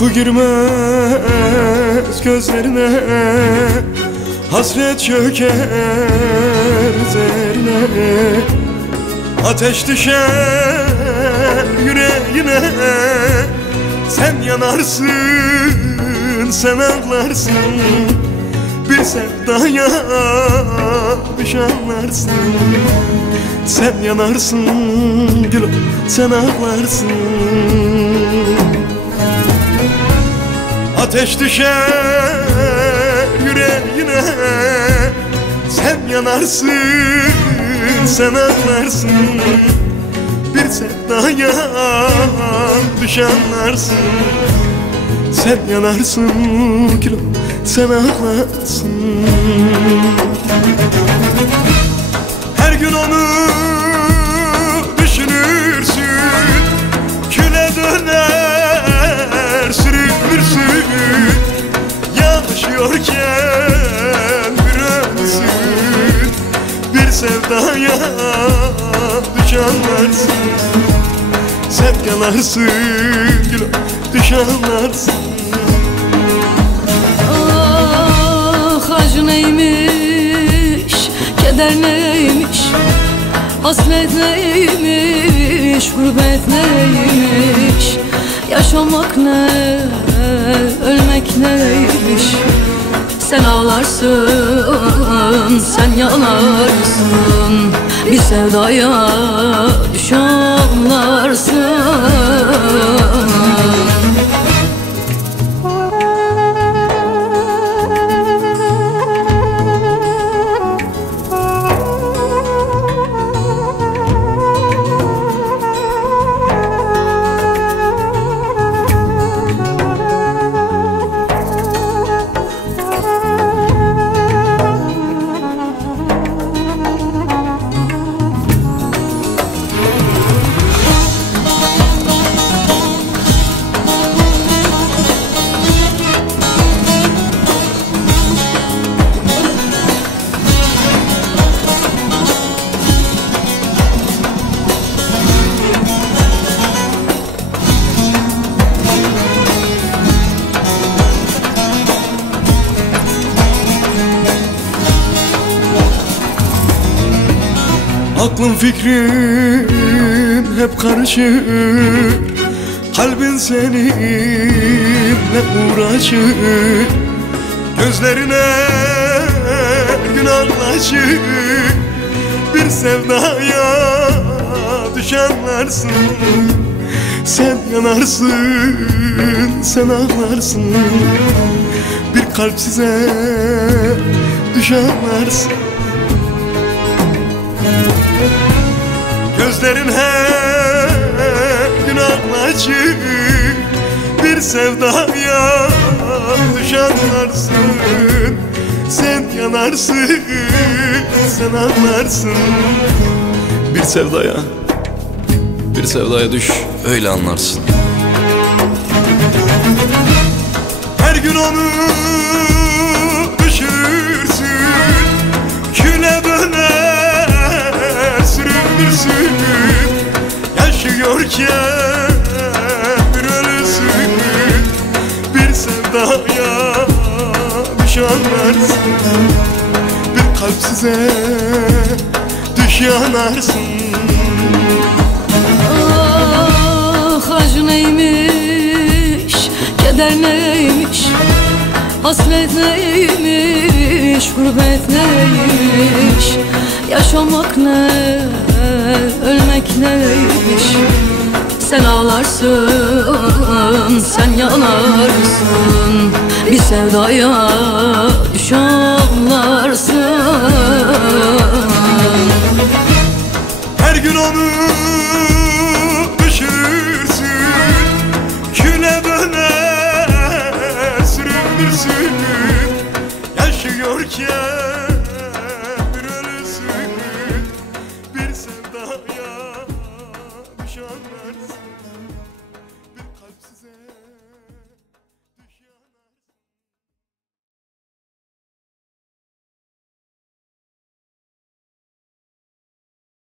Uyku girmez gözlerine, hasret çöker üzerine. Ateş düşer yüreğine, sen yanarsın, sen ağlarsın. Bir sevdaya düş anlarsın. Sen yanarsın gülüm, sen ağlarsın. Ateş düşer yüreğine, sen yanarsın, sen ağlarsın. Bir sevdaya düş anlarsın. Sen yanarsın gülüm, sen ağlarsın. Her gün onu düşünürsün, küle döner sürünürsün. Yaşıyorken bir ölsün, bir sevdaya düş anlarsın. Sen yanarsın gülüm, düş anlarsın. Ah acı neymiş, keder neymiş, hasret neymiş, gurbet neymiş. Yaşamak ne, ölmek neymiş. Sen ağlarsın, sen yanarsın. Bir sevdaya düş anlarsın. Aklın fikrin hep karışır, kalbin seninle uğraşır. Gözlerine gün anlaşır, bir sevdaya düş anlarsın. Sen yanarsın, sen ağlarsın. Bir kalp size düş anlarsın. Gözlerin her gün ağlaşır, bir sevdaya düş anlarsın. Sen yanarsın, sen ağlarsın. Bir sevdaya düş, öyle anlarsın. Her gün onu düşünürsün, küle döner sürünürsün. Yaşıyorken bir ölürsün, bir sevdaya düş anlarsın. Bir kalp size düş yanarsın. Ah acı neymiş, keder neymiş, hasret neymiş, gurbet neymiş. Yaşamak ne, ölmek neymiş. Sen ağlarsın, sen yanarsın. Bir sevdaya düş anlarsın. Her gün onu düşünürsün, küle döner sürünürsün. Yaşıyorken bir ölürsün, bir sevdaya düş anlarsın.